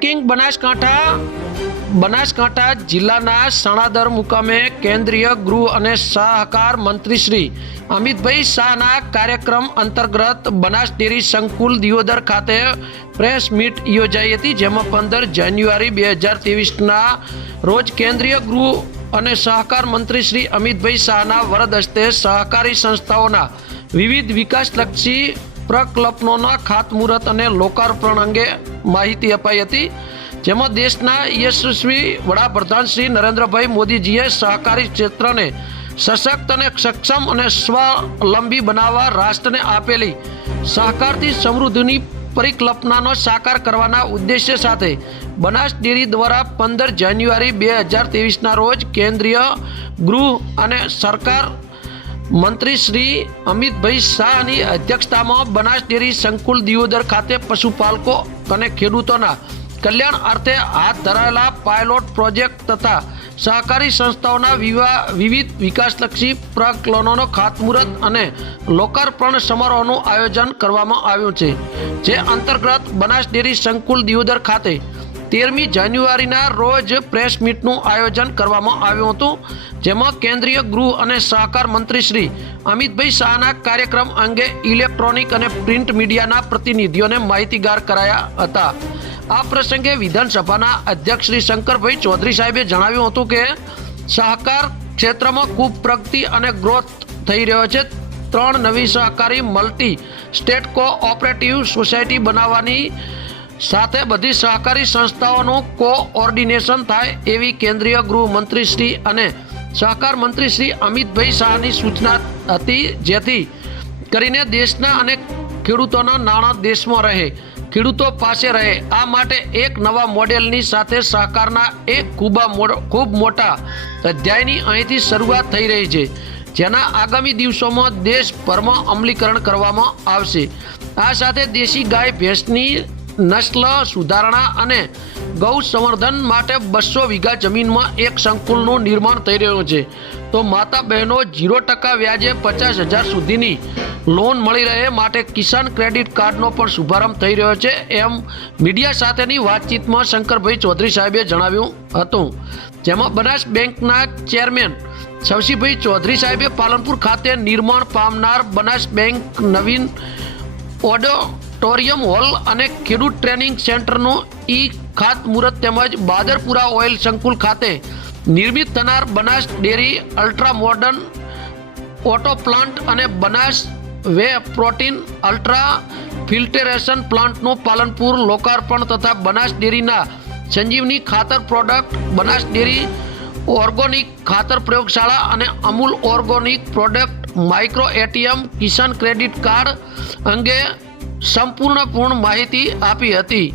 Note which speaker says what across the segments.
Speaker 1: Breaking Banaskantha Banaskantha જિલ્લાના સણાદર મુકામે કેન્દ્રીય ગૃહ અને સહકાર મંત્રી શ્રી અમિતભાઈ શાહના કાર્યક્રમ અંતર્ગત બનાસ ડેરી સંકુલ દિયોદર ખાતે પ્રેસ મીટ યોજાઈ હતી, જેમાં પંદર જાન્યુઆરી બે હજાર ત્રેવીસના રોજ કેન્દ્રીય ગૃહ અને સહકાર મંત્રી શ્રી અમિતભાઈ શાહના વરદ હસ્તે સહકારી સંસ્થાઓના વિવિધ વિકાસલક્ષી પ્રકલ્પનોના ખાતમુહૂર્ત અને લોકાર્પણ અંગે માહિતી અપાઈ હતી, જેમાં દેશના યશસ્વી વડાપ્રધાન શ્રી નરેન્દ્રભાઈ મોદીજીએ સહકારી ક્ષેત્રને સશક્ત અને સક્ષમ અને સ્વાવલંબી બનાવવા રાષ્ટ્રને આપેલી સહકારથી સમૃદ્ધિની પરિકલ્પનાનો સાકાર કરવાના ઉદ્દેશ્ય સાથે બનાસ ડેરી દ્વારા પંદર જાન્યુઆરી બે હજાર ત્રેવીસના રોજ કેન્દ્રીય ગૃહ અને સરકાર મંત્રી શ્રી અમિતભાઈ શાહની અધ્યક્ષતામાં બનાસ ડેરી સંકુલ દિયોદર ખાતે પશુપાલકો અને ખેડૂતોના કલ્યાણ અર્થે હાથ ધરાયેલા પાયલોટ પ્રોજેક્ટ તથા સહકારી સંસ્થાઓના વિવા- વિવિધ વિકાસલક્ષી પ્રકલનોનો ખાતમુહૂર્ત અને લોકાર્પણ સમારોહનું આયોજન કરવામાં આવ્યું છે. જે અંતર્ગત બનાસ ડેરી સંકુલ દિયોદર ખાતે તેરમી જાન્યુઆરીના રોજ પ્રેસ મીટનું આયોજન કરવામાં આવ્યું હતું, જેમાં કેન્દ્રીય ગૃહ અને સહકાર મંત્રી શ્રી અમિતભાઈ શાહના કાર્યક્રમ અંગે ઇલેક્ટ્રોનિક અને પ્રિન્ટ મીડિયાના પ્રતિનિધિઓને માહિતીગાર કરાયા હતા. આ પ્રસંગે વિધાનસભાના અધ્યક્ષ શ્રી શંકરભાઈ ચૌધરી સાહેબે જણાવ્યું હતું કે, સહકાર ક્ષેત્રમાં ખૂબ પ્રગતિ અને ગ્રોથ થઈ રહ્યો છે. ત્રણ નવી સહકારી મલ્ટી સ્ટેટ કોઓપરેટિવ સોસાયટી બનાવવાની સાથે બધી સહકારી સંસ્થાઓનું કોઓર્ડિનેશન થાય એવી કેન્દ્રીય ગૃહમંત્રી શ્રી અને સહકાર મંત્રી શ્રી અમિતભાઈ શાહની સૂચના હતી, જેથી કરીને દેશના અને ખેડૂતોના નાણાં દેશમાં રહે, ખેડૂતો પાસે રહે. આ માટે એક નવા મોડેલની સાથે સહકારના એક ખૂબ ખૂબ મોટા અધ્યાયની અહીંથી શરૂઆત થઈ રહી છે, જેના આગામી દિવસોમાં દેશભરમાં અમલીકરણ કરવામાં આવશે. આ સાથે દેશી ગાય ભેંસની નસ્લ, સુધારણા અને ગૌ સંવર્ધન માટે બસો વીઘા જમીનમાં એક સંકુલનું નિર્માણ થઈ રહ્યું છે. તો માતા બહેનો જીરો ટકા વ્યાજે પચાસ હજાર સુધીની લોન મળી રહે માટે કિસાન ક્રેડિટ કાર્ડનો પણ શુભારંભ થઈ રહ્યો છે એમ મીડિયા સાથેની વાતચીતમાં શંકરભાઈ ચૌધરી સાહેબે જણાવ્યું હતું. જેમાં બનાસ બેંકના ચેરમેન શવશીભાઈ ચૌધરી સાહેબે પાલનપુર ખાતે નિર્માણ પામનાર બનાસ બેંક નવીન ઓડિટોરિયમ હોલ અને ખેડૂત ટ્રેનિંગ સેન્ટરનું ઈ ખાતમુહૂર્ત તેમજ બાદરપુરા ઓઇલ સંકુલ ખાતે નિર્મિત થનાર Banas dairy ultra modern auto plant અને Banas whey protein ultra filtration પ્લાન્ટનું પાલનપુર લોકાર્પણ તથા બનાસ ડેરીના સંજીવની ખાતર પ્રોડક્ટ, બનાસ ડેરી ઓર્ગોનિક ખાતર પ્રયોગશાળા અને Amul organic product, micro ATM, Kisan credit card અંગે સંપૂર્ણપૂર્ણ માહિતી આપી હતી.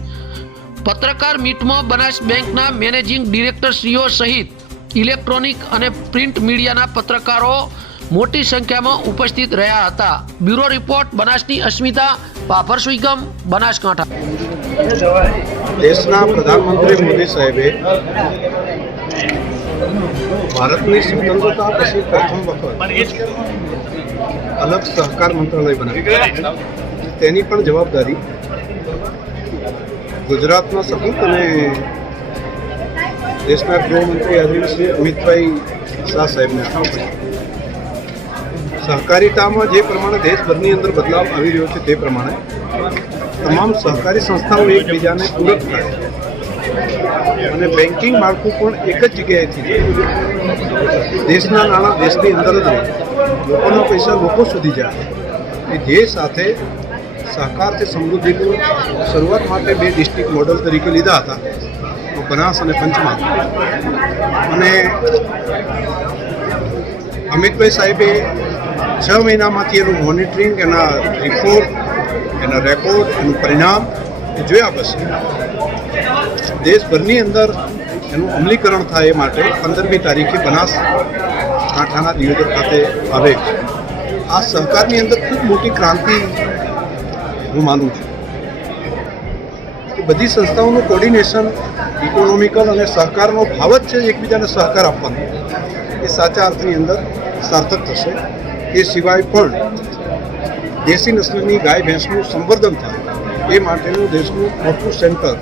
Speaker 1: પત્રકાર મીટમાં બનાસ બેંકના મેનેજિંગ ડિરેક્ટરશ્રીઓ સહિત ઇલેક્ટ્રોનિક અને પ્રિન્ટ મીડિયાના પત્રકારો મોટી સંખ્યામાં ઉપસ્થિત રહ્યા હતા. બ્યુરો રિપોર્ટ, બનાસની અસ્મિતા, પાભર સુઈગમ, બનાસકાંઠા.
Speaker 2: દેશના પ્રધાનમંત્રી મોદી સાહેબે ભારતની સ્વતંત્રતા પછી પ્રથમ વખત અલગ સહકાર મંત્રાલય બનાવ્યું. તેની પણ જવાબદારી ગુજરાતના સપૂત અને દેશના ગૃહમંત્રી આદરણીય શ્રી અમિતભાઈ શાહ સાહેબને. સહકારિતામાં જે પ્રમાણે દેશભરની અંદર બદલાવ આવી રહ્યો છે તે પ્રમાણે તમામ સહકારી સંસ્થાઓ એકબીજાને પૂરક થાય અને બેન્કિંગ માળખું પણ એક જ જગ્યાએથી દેશના નાણાં દેશની અંદર જ રહે. લોકોના પૈસા લોકો સુધી જાય. એ ધ્યેય સાથે સહકારથી સમૃદ્ધિનું શરૂઆત માટે બે ડિસ્ટ્રિક્ટ મોડલ તરીકે લીધા હતા બનાસ અને પંચમહાલ. અને અમિતભાઈ સાહેબે છ મહિનામાંથી એનું મોનિટરિંગ, એના રિપોર્ટ એના રેકોર્ડ એનું પરિણામ એ જોયા પછી દેશભરની અંદર એનું અમલીકરણ થાય એ માટે પંદરમી તારીખે બનાસ કાંઠાના નિયોજન ખાતે આવે આ સહકારની અંદર ખૂબ મોટી ક્રાંતિ હું માનું છું. બધી સંસ્થાઓનું કોર્ડિનેશન ઇકોનોમિકલ અને સહકારનો ભાવ જ છે એકબીજાને સહકાર આપવાનો. એ સાચા અર્થની અંદર સાર્થક થશે. એ સિવાય પણ દેશી નસ્લની ગાય, ભેંસનું સંવર્ધન થાય, એ માટેનું દેશનું મોટું સેન્ટર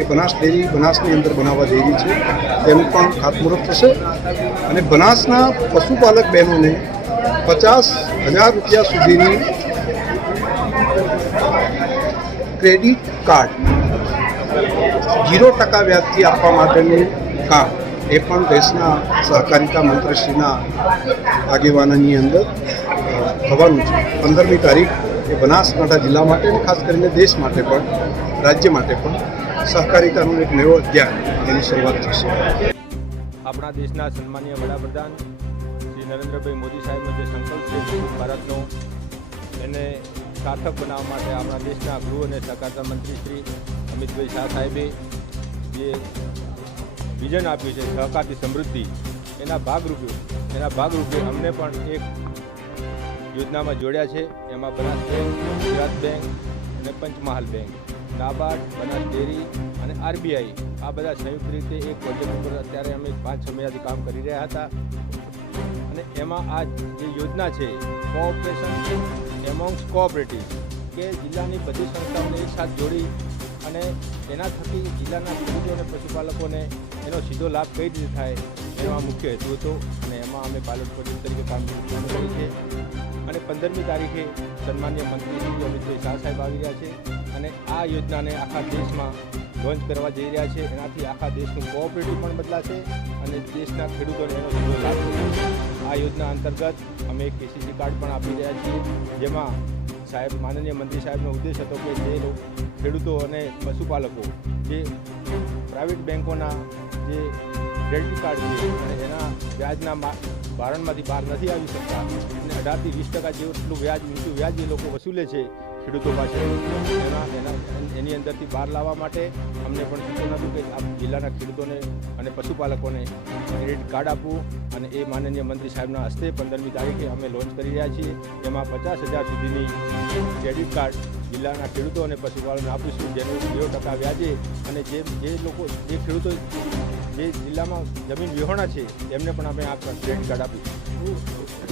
Speaker 2: એ બનાસ ડેરી બનાસની અંદર બનાવવા જઈ રહી છે. તેનું પણ ખાતમુહૂર્ત થશે. અને બનાસના પશુપાલક બહેનોને પચાસ હજાર રૂપિયા સુધીની ક્રેડિટ કાર્ડ. ઝીરો ટકા વ્યાજથી આપવા માટેનું કામ એ પણ દેશના સહકારિતા મંત્રીશ્રીના આગેવાનની અંદર થવાનું છે. પંદરમી તારીખ એ બનાસકાંઠા જિલ્લા માટે અને ખાસ કરીને દેશ માટે પણ, રાજ્ય માટે પણ સહકારિતાનો એક નવો અધ્યાય એની શરૂઆત થશે.
Speaker 3: આપણા દેશના સન્માનીય વડાપ્રધાન શ્રી નરેન્દ્રભાઈ મોદી સાહેબનો જે સંકલ્પ છે, ભારતનો, એને સાર્થક બનાવવા માટે આપણા દેશના ગૃહ અને સહકારતા મંત્રી શ્રી અમિતભાઈ શાહ સાહેબે જે વિઝન આપ્યું છે, સહકારથી સમૃદ્ધિ, એના ભાગરૂપે એના ભાગરૂપે અમને પણ એક યોજનામાં જોડ્યા છે. એમાં બનાસ બેંક, ગુજરાત બેંક અને પંચમહાલ બેંક, નાબાર્ડ, બનાસ ડેરી અને આરબીઆઈ આ બધા સંયુક્ત રીતે એક પ્રોજેક્ટ ઉપર અત્યારે અમે પાંચ છ મહિનાથી કામ કરી રહ્યા હતા. અને એમાં આ જે યોજના છે કોઓપરેશન એમોંગ્સ કોઓપરેટિવ કે જિલ્લાની બધી સંસ્થાઓને એકસાથ જોડી અને એના થકી જિલ્લાના ખેડૂતો અને પશુપાલકોને એનો સીધો લાભ કઈ રીતે થાય એમાં મુખ્ય હેતુ હતો અને એમાં અમે પાયલોટ પ્રોજેક્ટ તરીકે કામગીરી કરી છે. અને પંદરમી તારીખે સન્માન્ય મંત્રી શ્રી અમિતભાઈ શાહ સાહેબ આવી રહ્યા છે. અને આ યોજનાને આખા દેશમાં લોન્ચ કરવા જઈ રહ્યા છે. એનાથી આખા દેશનું કોઓપરેટિવ પણ બદલાશે અને દેશના ખેડૂતોને એનો સીધો લાભ આ યોજના અંતર્ગત અમે એક કેસીસી કાર્ડ પણ આપી રહ્યા છીએ, જેમાં સાહેબ, માનનીય મંત્રી સાહેબનો ઉદ્દેશ હતો કે જે ખેડૂતો અને પશુપાલકો, જે પ્રાઇવેટ બેન્કોના જે ક્રેડિટ કાર્ડ છે અને એના વ્યાજના ભારણમાંથી બહાર નથી આવી શકતા, અને અઢારથી વીસ ટકા જેટલું વ્યાજ, ઊંચું વ્યાજ એ લોકો વસૂલે છે ખેડૂતો પાસે એના એના એની અંદરથી બહાર લાવવા માટે અમને પણ સૂચન હતું કે આ જિલ્લાના ખેડૂતોને અને પશુપાલકોને ક્રેડિટ કાર્ડ આપવું અને એ માનનીય મંત્રી સાહેબના હસ્તે પંદરમી તારીખે અમે લોન્ચ કરી રહ્યા છીએ. એમાં પચાસ હજાર સુધીની ક્રેડિટ કાર્ડ જિલ્લાના ખેડૂતો અને પશુપાલકોને આપીશું. જેનું ઝીરો ટકા વ્યાજે અને જે જે લોકો જે ખેડૂતો જે જિલ્લામાં જમીન વિહોણા છે, એમને પણ અમે આ ક્રેડિટ કાર્ડ આપીશું.